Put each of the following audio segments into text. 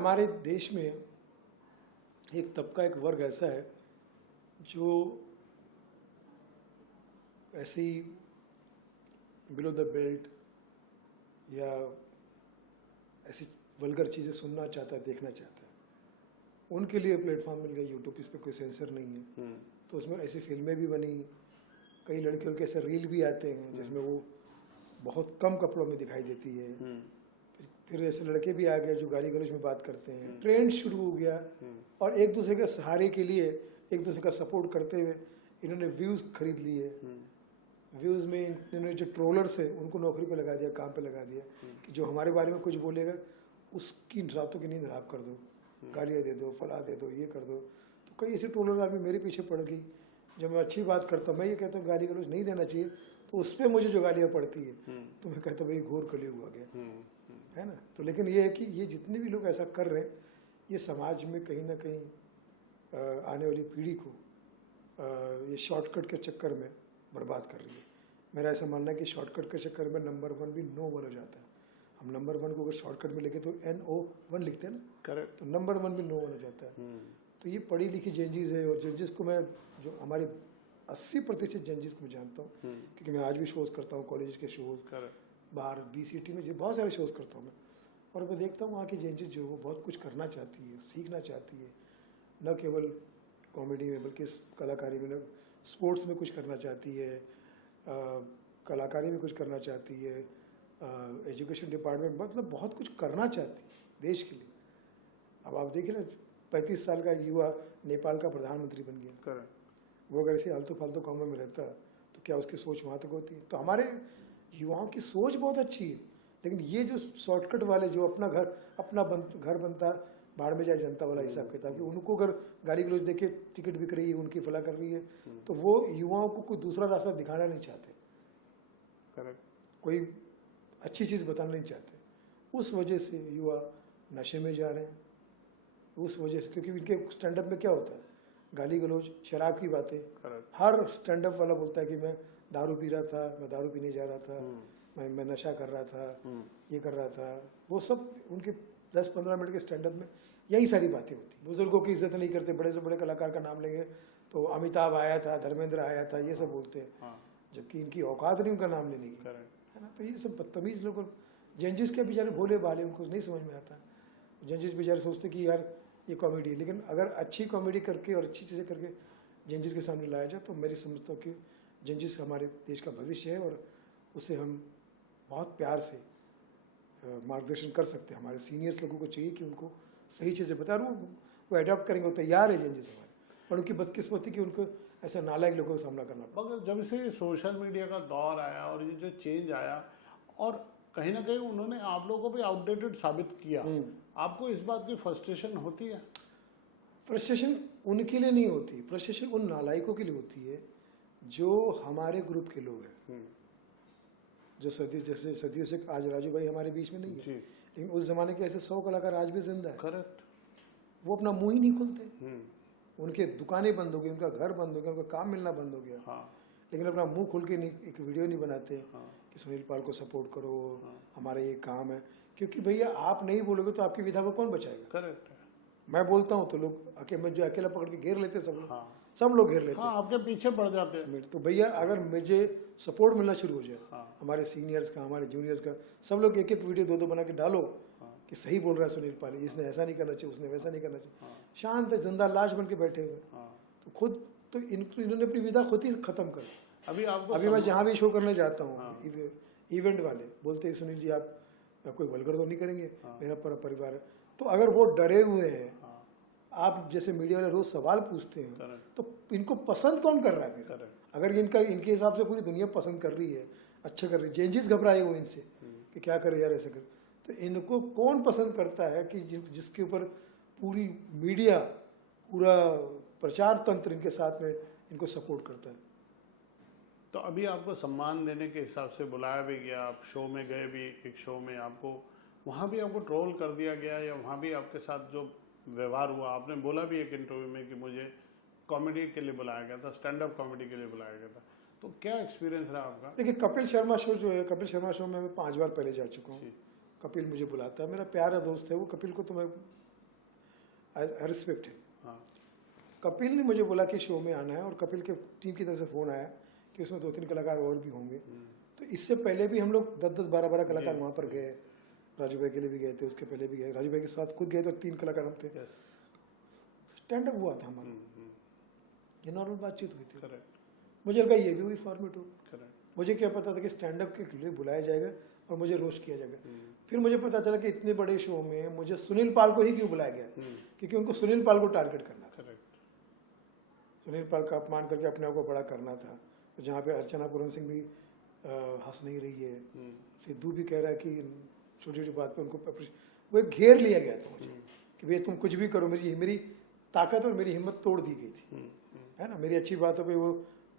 हमारे देश में एक तबका, एक वर्ग ऐसा है जो ऐसे ही बिलो द बेल्ट या ऐसी वल्गर चीज़ें सुनना चाहता है, देखना चाहता है। उनके लिए प्लेटफॉर्म मिल गया यूट्यूब, इस पर कोई सेंसर नहीं है। तो उसमें ऐसी फिल्में भी बनी, कई लड़कियों के ऐसे रील भी आते हैं जिसमें वो बहुत कम कपड़ों में दिखाई देती है। फिर ऐसे लड़के भी आ गए जो गाली गलौज में बात करते हैं। ट्रेंड शुरू हो गया और एक दूसरे के सहारे के लिए, एक दूसरे का सपोर्ट करते हुए इन्होंने व्यूज़ खरीद लिए। व्यूज़ में इन्होंने जो ट्रोलर्स है उनको नौकरी पे लगा दिया, काम पे लगा दिया कि जो हमारे बारे में कुछ बोलेगा उसकी रातों की नींद हराम कर दो, गालियाँ दे दो, फला दे दो, ये कर दो। तो कई ऐसे ट्रोलर आदमी मेरे पीछे पड़ गई। जब मैं अच्छी बात करता हूँ, मैं ये कहता हूँ गाली गलौज नहीं देना चाहिए, तो उस पर मुझे जो गालियाँ पड़ती है तो मैं कहता हूँ भाई घोर कलयुग आ गया, है ना। तो लेकिन ये है कि ये जितने भी लोग ऐसा कर रहे हैं, ये समाज में कहीं ना कहीं आने वाली पीढ़ी को ये शॉर्टकट के चक्कर में बर्बाद कर रही है। मेरा ऐसा मानना है कि शॉर्टकट के चक्कर में नंबर 1 भी No 1 हो जाता है। हम नंबर 1 को अगर शॉर्टकट में लिखे तो NO1 लिखते हैं ना, करेक्ट, तो नंबर 1 भी No 1 हो जाता है। तो ये पढ़ी लिखी जेंजीज है, और जेंजीज को मैं, जो हमारे 80% जेंजीज को मैं जानता हूँ, क्योंकि मैं आज भी शोज़ करता हूँ, कॉलेज के शोज़, बाहर BCT में बहुत सारे शोज़ करता हूँ मैं, और मैं देखता हूँ वहाँ की जेंजीज जो वो बहुत कुछ करना चाहती है, सीखना चाहती है, न केवल कॉमेडी में बल्कि कलाकारी में, न स्पोर्ट्स में कुछ करना चाहती है, कलाकारी में कुछ करना चाहती है, एजुकेशन डिपार्टमेंट, मतलब बहुत कुछ करना चाहती है देश के लिए। अब आप देखिए ना, 35 साल का युवा नेपाल का प्रधानमंत्री बन गया। करेक्ट। वो अगर ऐसे आलतू फालतू कामों में रहता तो क्या उसकी सोच वहाँ तक होती है? तो हमारे युवाओं की सोच बहुत अच्छी है, लेकिन ये जो शॉर्टकट वाले, जो अपना घर बनता बाहर में जाए जनता वाला हिसाब किताब, कि उनको अगर गाली गलौज देके टिकट बिक रही है, उनकी फला कर रही है, तो वो युवाओं को कोई दूसरा रास्ता दिखाना नहीं चाहते। करेक्ट। कोई अच्छी चीज़ बताना नहीं चाहते। उस वजह से युवा नशे में जा रहे हैं, उस वजह से, क्योंकि इनके स्टैंड अप में क्या होता है, गाली गलौज, शराब की बातें। हर स्टैंड अप वाला बोलता है कि मैं दारू पी रहा था, मैं दारू पीने जा रहा था, मैं नशा कर रहा था, ये कर रहा था। वो सब उनके 10-15 मिनट के स्टैंड अप में यही सारी बातें होती। बुजुर्गों की इज्जत नहीं करते, बड़े से बड़े कलाकार का नाम लेंगे तो अमिताभ आया था, धर्मेंद्र आया था, ये सब बोलते हैं, जबकि इनकी औकात नहीं उनका नाम लेने की, है ना। तो ये सब बदतमीज लोग, जेंजिस के बेचारे भोले भाले, उनको नहीं समझ में आता। जेंजिस बेचारे सोचते कि यार ये कॉमेडी है, लेकिन अगर अच्छी कॉमेडी करके और अच्छी चीज़ें करके जेंजिस के सामने लाया जाए तो मेरी समझता हूँ कि जेंजिस हमारे देश का भविष्य है, और उसे हम बहुत प्यार से मार्गदर्शन कर सकते हैं। हमारे सीनियर्स लोगों को चाहिए कि उनको सही चीज़ें बताएं, वो एडॉप्ट करेंगे, वो तैयार है जेंजिस हमारे, पर उनकी बदकिस्मती कि उनको ऐसे नालायक लोगों का सामना करना पड़ा। मगर जब से सोशल मीडिया का दौर आया और ये जो चेंज आया, और कहीं ना कहीं उन्होंने आप लोगों को भी आउटडेटेड साबित किया, आपको इस बात की फ्रस्ट्रेशन होती है? फ्रस्ट्रेशन उनके लिए नहीं होती, फ्रस्ट्रेशन उन नालायकों के लिए होती है जो हमारे ग्रुप के लोग हैं, जो सदियों से, आज राजू भाई हमारे बीच में नहीं है, लेकिन उस जमाने के ऐसे 100 कलाकार आज भी जिंदा है। करेक्ट। वो अपना मुंह ही नहीं खोलते, उनके दुकानें बंद हो गई, उनका घर बंद हो गया, उनका काम मिलना बंद हो गया। लेकिन अपना मुंह खोल के नहीं, एक वीडियो नहीं बनाते कि सुनील पाल को सपोर्ट करो, हमारा ये काम है। क्योंकि भैया आप नहीं बोलोगे तो आपकी विधा को कौन बचाएगा? करेक्ट। मैं बोलता हूँ तो लोग मुझे अकेला पकड़ के घेर लेते, सब लोग घेर लेते हैं, आपके पीछे पड़ जाते हैं। तो भैया अगर मुझे सपोर्ट मिलना शुरू हो जाए, हमारे सीनियर्स का, हमारे जूनियर्स का, सब लोग एक एक वीडियो 2-2 बना के डालो कि सही बोल रहा है सुनील पाल, इसने ऐसा नहीं करना चाहिए, उसने वैसा नहीं करना चाहिए, शांत है, जिंदा लाश बन के बैठे हुए, तो खुद तो इन्होंने अपनी विधा खुद ही खत्म कर। अभी मैं जहाँ भी शो करने जाता हूँ, इवेंट वाले बोलते हैं सुनील जी आप कोई वल्गर तो नहीं करेंगे, मेरा पूरा परिवार है। तो अगर वो डरे हुए हैं, आप जैसे मीडिया वाले रोज सवाल पूछते हैं, तो इनको पसंद कौन कर रहा है फिर? अगर इनके हिसाब से पूरी दुनिया पसंद कर रही है, अच्छा कर रही है, जेंजिस घबराए हुए इनसे कि क्या करे यार ऐसा कर, तो इनको कौन पसंद करता है कि जिसके ऊपर पूरी मीडिया, पूरा प्रचार तंत्र इनके साथ में इनको सपोर्ट करता है। तो अभी आपको सम्मान देने के हिसाब से बुलाया भी गया, आप शो में गए भी, एक शो में आपको वहाँ भी आपको ट्रोल कर दिया गया, या वहाँ भी आपके साथ जो व्यवहार हुआ, आपने बोला भी एक इंटरव्यू में कि मुझे कॉमेडी के लिए बुलाया गया था, स्टैंड अप कॉमेडी के लिए बुलाया गया था, तो क्या एक्सपीरियंस रहा आपका? देखिए कपिल शर्मा शो जो है, कपिल शर्मा शो में मैं 5 बार पहले जा चुका हूँ। कपिल मुझे बुलाता है, मेरा प्यारा दोस्त है वो। कपिल को तो मैं आई रिस्पेक्ट हिम। हाँ, कपिल ने मुझे बोला कि शो में आना है, और कपिल के टीम की तरफ से फ़ोन आया कि उसमें 2-3 कलाकार और भी होंगे। तो इससे पहले भी हम लोग 10-10, 12-12 कलाकार वहाँ पर गए। राजू भाई के लिए भी गए थे, उसके पहले भी गए, राजू भाई के साथ खुद गए तो 3 कलाकार हम थे। yes, स्टैंड अप हुआ था हमारा, ये नॉर्मल बातचीत हुई थी। करेक्ट, मुझे लगा ये भी वही फॉर्मेट हो। करेक्ट, मुझे क्या पता था कि स्टैंड अप के लिए बुलाया जाएगा और मुझे रोस्ट किया जाएगा। फिर मुझे पता चला कि इतने बड़े शो में मुझे सुनील पाल को ही क्यों बुलाया गया, क्योंकि उनको सुनील पाल को टारगेट करना था। करेक्ट, सुनील पाल का अपमान करके अपने आप को बड़ा करना था। तो जहाँ पे अर्चना पूरन सिंह भी हंस नहीं रही है, सिद्धू भी कह रहा है कि छोटी छोटी बात पे उनको वो एक घेर लिया गया था मुझे कि भैया तुम कुछ भी करो, मेरी ताकत और मेरी हिम्मत तोड़ दी गई थी, है ना। मेरी अच्छी बातों पे वो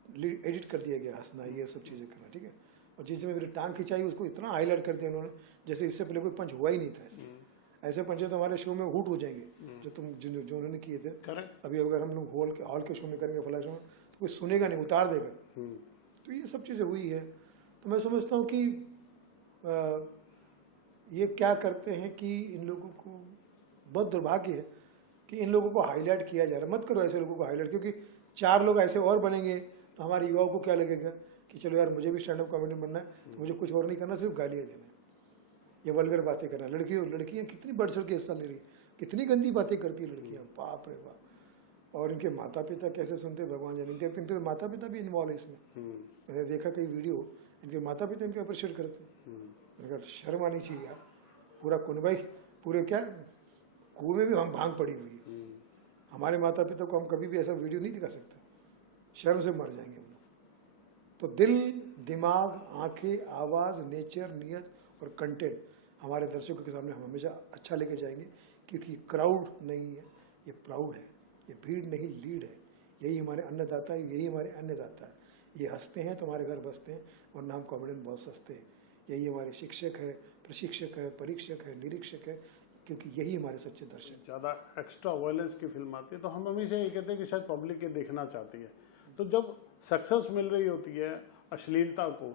एडिट कर दिया गया, हंसना ये सब चीज़ें करना, ठीक है। और जिस में मेरी टांग खिंचाई उसको इतना हाईलाइट कर दिया उन्होंने, जैसे इससे पहले कोई पंच हुआ ही नहीं था। ऐसे पंचे तो हमारे शो में हुट हो जाएंगे, जो उन्होंने किए थे। करेक्ट, अभी अगर हम लोग हॉल के शो में करेंगे, फला शो में, तो कोई सुनेगा नहीं, उतार देगा। तो ये सब चीज़ें हुई है। तो मैं समझता हूँ कि ये क्या करते हैं कि इन लोगों को बहुत दुर्भाग्य है कि इन लोगों को हाईलाइट किया जा रहा है। मत करो ऐसे लोगों को हाईलाइट, क्योंकि 4 लोग ऐसे और बनेंगे तो हमारे युवाओं को क्या लगेगा कि चलो यार मुझे भी स्टैंड अप कॉमेडी बनना है, तो मुझे कुछ और नहीं करना, सिर्फ गालियाँ देना, ये वल्गर बातें करना। लड़कियाँ कितनी बढ़ चढ़ के हिस्सा ले रही, कितनी गंदी बातें करती है लड़कियाँ, बाप रे बाप। और इनके माता पिता कैसे सुनते भगवान जाने। इनके माता पिता भी इन्वॉल्व है इसमें। मैंने देखा कई वीडियो, इनके माता पिता इनके अप्रिशिएट करते हैं। मैंने कहा शर्म आनी चाहिए यार, पूरा कुनबाई, पूरे क्या कुएं में भी हम भांग पड़ी हुई है। हमारे माता पिता को हम कभी भी ऐसा वीडियो नहीं दिखा सकते, शर्म से मर जाएंगे हम लोग। तो दिल, दिमाग, आंखें, आवाज़, नेचर, नियत और कंटेंट हमारे दर्शकों के सामने हम हमेशा अच्छा लेके जाएंगे, क्योंकि क्राउड नहीं है, ये प्राउड है, ये भीड़ नहीं लीड है। यही हमारे अन्नदाता है, यही हमारे अन्नदाता है। ये हंसते हैं तो हमारे घर बसते हैं, वरना हम कॉमेडियन बहुत सस्ते हैं। यही हमारे शिक्षक है, प्रशिक्षक है, परीक्षक है, निरीक्षक है, क्योंकि यही हमारे सच्चे दर्शक। ज़्यादा एक्स्ट्रा वायलेंस की फिल्म आती है तो हम हमेशा ये कहते हैं कि शायद पब्लिक ये देखना चाहती है। तो जब सक्सेस मिल रही होती है अश्लीलता को,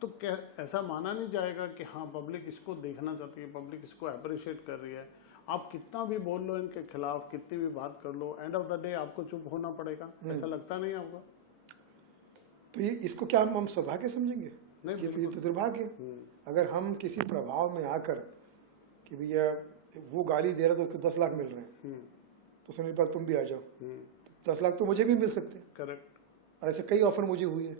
तो क्या ऐसा माना नहीं जाएगा कि हाँ पब्लिक इसको देखना चाहती है, पब्लिक इसको अप्रिशिएट कर रही है। आप कितना भी बोल लो इनके खिलाफ, कितनी भी बात कर लो, एंड ऑफ द डे आपको चुप होना पड़ेगा। ऐसा लगता नहीं आपको? तो ये इसको क्या हम सौभाग्य समझेंगे? इसकी तो ये तो दुर्भाग्य है। अगर हम किसी प्रभाव में आकर कि भैया वो गाली दे रहा है तो उसको 10 लाख मिल रहे हैं, तो सुनील पाल तुम भी आ जाओ, 10 लाख तो मुझे भी मिल सकते हैं। करेक्ट। और ऐसे कई ऑफर मुझे हुई है।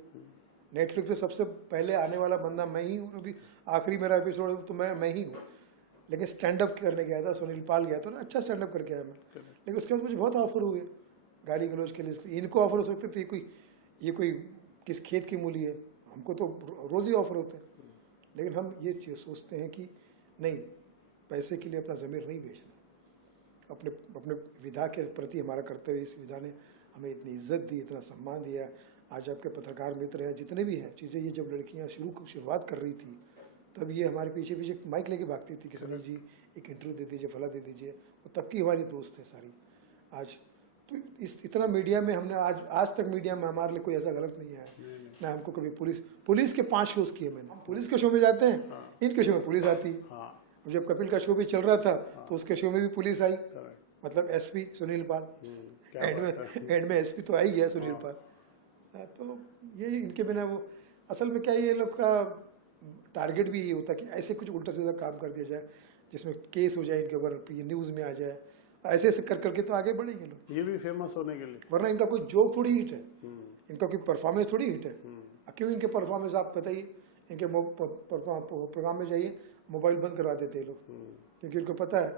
नेटफ्लिक्स पे सबसे पहले आने वाला बंदा मैं ही हूँ, अभी आखिरी मेरा एपिसोड तो मैं ही हूँ। लेकिन स्टैंड अप करने गया था, सुनील पाल गया था, अच्छा स्टैंड अप करके आया मैं। लेकिन उसके बाद मुझे बहुत ऑफर हुए गाली गलौज के लिए। इनको ऑफर हो सकते थे, ये कोई किस खेत की मूली है, हमको तो रोज़ ही ऑफर होते हैं। लेकिन हम ये चीज़ सोचते हैं कि नहीं, पैसे के लिए अपना ज़मीर नहीं बेचना। अपने विधा के प्रति हमारा कर्तव्य, इस विधा ने हमें इतनी इज्जत दी, इतना सम्मान दिया। आज आपके पत्रकार मित्र हैं, जितने भी हैं चीज़ें, ये जब लड़कियां शुरुआत कर रही थी तब ये हमारे पीछे पीछे माइक लेके भागती थी कि सुनील जी एक इंटरव्यू दे दीजिए, फला दे दीजिए। और तब की हमारी दोस्त है सारी। आज तो इतना मीडिया में हमने आज तक मीडिया में हमारे लिए कोई ऐसा गलत नहीं है ना। हमको कभी पुलिस के 5 शोज किए मैंने। पुलिस के शो में जाते हैं, इनके शो में पुलिस आती। जब कपिल का शो भी चल रहा था तो उसके शो में भी पुलिस आई, मतलब एसपी सुनील पाल। एंड में एसपी तो आ ही गया सुनील पाल। तो ये इनके बिना वो असल में क्या, ये लोग का टारगेट भी ये होता है कि ऐसे कुछ उल्टा सीधा काम कर दिया जाए जिसमें केस हो जाए इनके ऊपर, ये न्यूज़ में आ जाए। ऐसे ऐसे कर करके तो आगे बढ़ेंगे लोग, ये भी फेमस होने के लिए। वरना इनका कोई जोक थोड़ी हिट है, इनका कोई परफॉर्मेंस थोड़ी हिट है। क्यों इनके परफॉर्मेंस आप बताइए, इनके प्रोग्राम में जाइए, मोबाइल बंद करवा देते हैं लोग, क्योंकि उनको पता है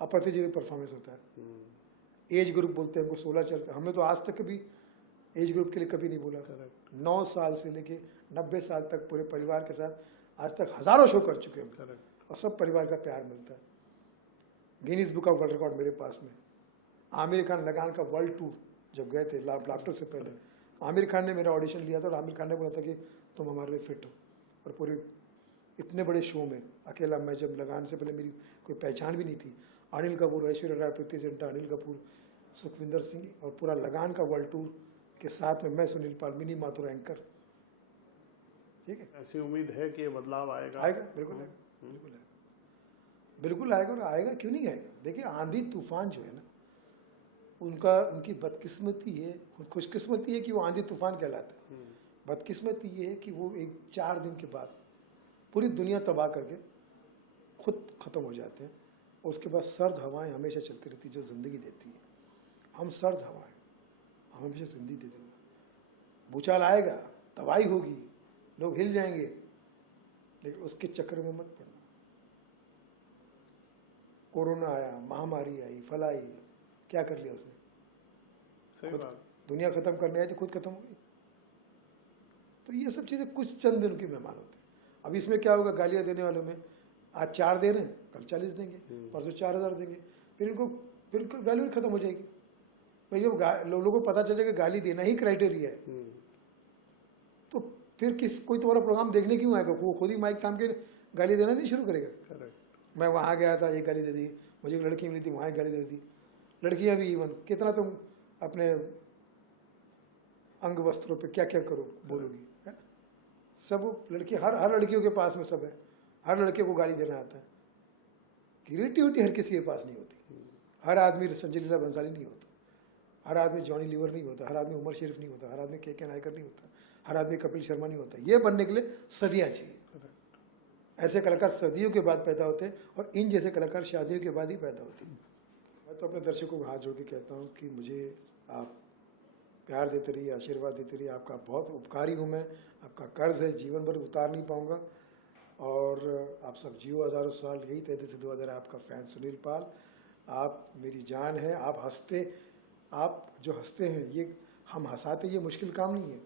अपरथिज परफॉर्मेंस होता है। एज ग्रुप बोलते हैं हमको 16 चल। हमने तो आज तक कभी एज ग्रुप के लिए कभी नहीं बोला। 9 साल से लेके 90 साल तक पूरे परिवार के साथ आज तक हजारों शो कर चुके हैं, और सब परिवार का प्यार मिलता है। Guinness book of world record मेरे पास में। आमिर खान लगान का वर्ल्ड टूर जब गए थे लाफ्टर से पहले, आमिर खान ने मेरा ऑडिशन लिया था और आमिर खान ने बोला था कि तुम हमारे लिए फिट हो। और पूरे इतने बड़े शो में अकेला मैं, जब लगान से पहले मेरी कोई पहचान भी नहीं थी, अनिल कपूर, ऐश्वर्या राय, प्रीति जिंटा, अनिल कपूर, सुखविंदर सिंह, और पूरा लगान का वर्ल्ड टूर के साथ में मैं, सुनील पाल, मिनी माथुर एंकर। ठीक है, ऐसी उम्मीद है कि ये बदलाव आएगा। बिल्कुल आएगा, बिल्कुल आएगा। बिल्कुल आएगा, और आएगा क्यों नहीं आएगा। देखिए आंधी तूफान जो है ना, उनकी बदकिस्मती है, खुशकिस्मती है कि वो आंधी तूफान कहलाते हैं। बदकिस्मती ये है कि वो एक 4 दिन के बाद पूरी दुनिया तबाह करके खुद ख़त्म हो जाते हैं। और उसके बाद सर्द हवाएं हमेशा चलती रहती जो ज़िंदगी देती है। हम सर्द हवाएं, हम हमेशा ज़िंदगी दे देंगे। भूचाल आएगा, तबाही होगी, लोग हिल जाएंगे, लेकिन उसके चक्कर में मत पड़ना। कोरोना आया, महामारी आई, फलाई, क्या कर लिया उसने? सही बात। दुनिया खत्म करने आई तो खुद खत्म हो गई। तो ये सब चीज़ें कुछ चंद दिनों के मेहमान होते हैं। अब इसमें क्या होगा, गालियाँ देने वालों में आज 4 दे रहे हैं, कल 40 देंगे, परसों 4000 देंगे, फिर इनको वैल्यू खत्म हो जाएगी। भाई जब लोगों को पता चलेगा गाली देना ही क्राइटेरिया है, तो फिर कोई तुम्हारा प्रोग्राम देखने क्यों आएगा? वो खुद ही माइक थाम के गाली देना नहीं शुरू करेगा। मैं वहाँ गया था, एक गाली दे दी, मुझे एक लड़की मिली थी, वहाँ एक गाली दे दी। लड़कियाँ भी इवन, कितना तुम अपने अंग वस्त्रों पे क्या क्या करो बोलोगी, है ना? सब लड़की, हर लड़कियों के पास में सब है, हर लड़के को गाली देना आता है। क्रिएटिविटी हर किसी के पास नहीं होती। हर आदमी संजय लीला भंसाली नहीं होता, हर आदमी जॉनी लीवर नहीं होता, हर आदमी उमर शरीफ नहीं होता, हर आदमी के नायकर नहीं होता, हर आदमी कपिल शर्मा नहीं होता। ये बनने के लिए सदियाँ चाहिए। ऐसे कलाकार सदियों के बाद पैदा होते हैं, और इन जैसे कलाकार शादियों के बाद ही पैदा होते हैं। मैं तो अपने दर्शकों को हाथ जोड़ के कहता हूँ कि मुझे आप प्यार देते रहिए, आशीर्वाद देते रहिए। आपका बहुत उपकारी हूँ मैं, आपका कर्ज है, जीवन भर उतार नहीं पाऊँगा। और आप सब जियो हज़ारों साल, यही कहते से 2000 आपका फैन सुनील पाल। आप मेरी जान है, आप जो हंसते हैं, ये हम हंसाते, ये मुश्किल काम नहीं है।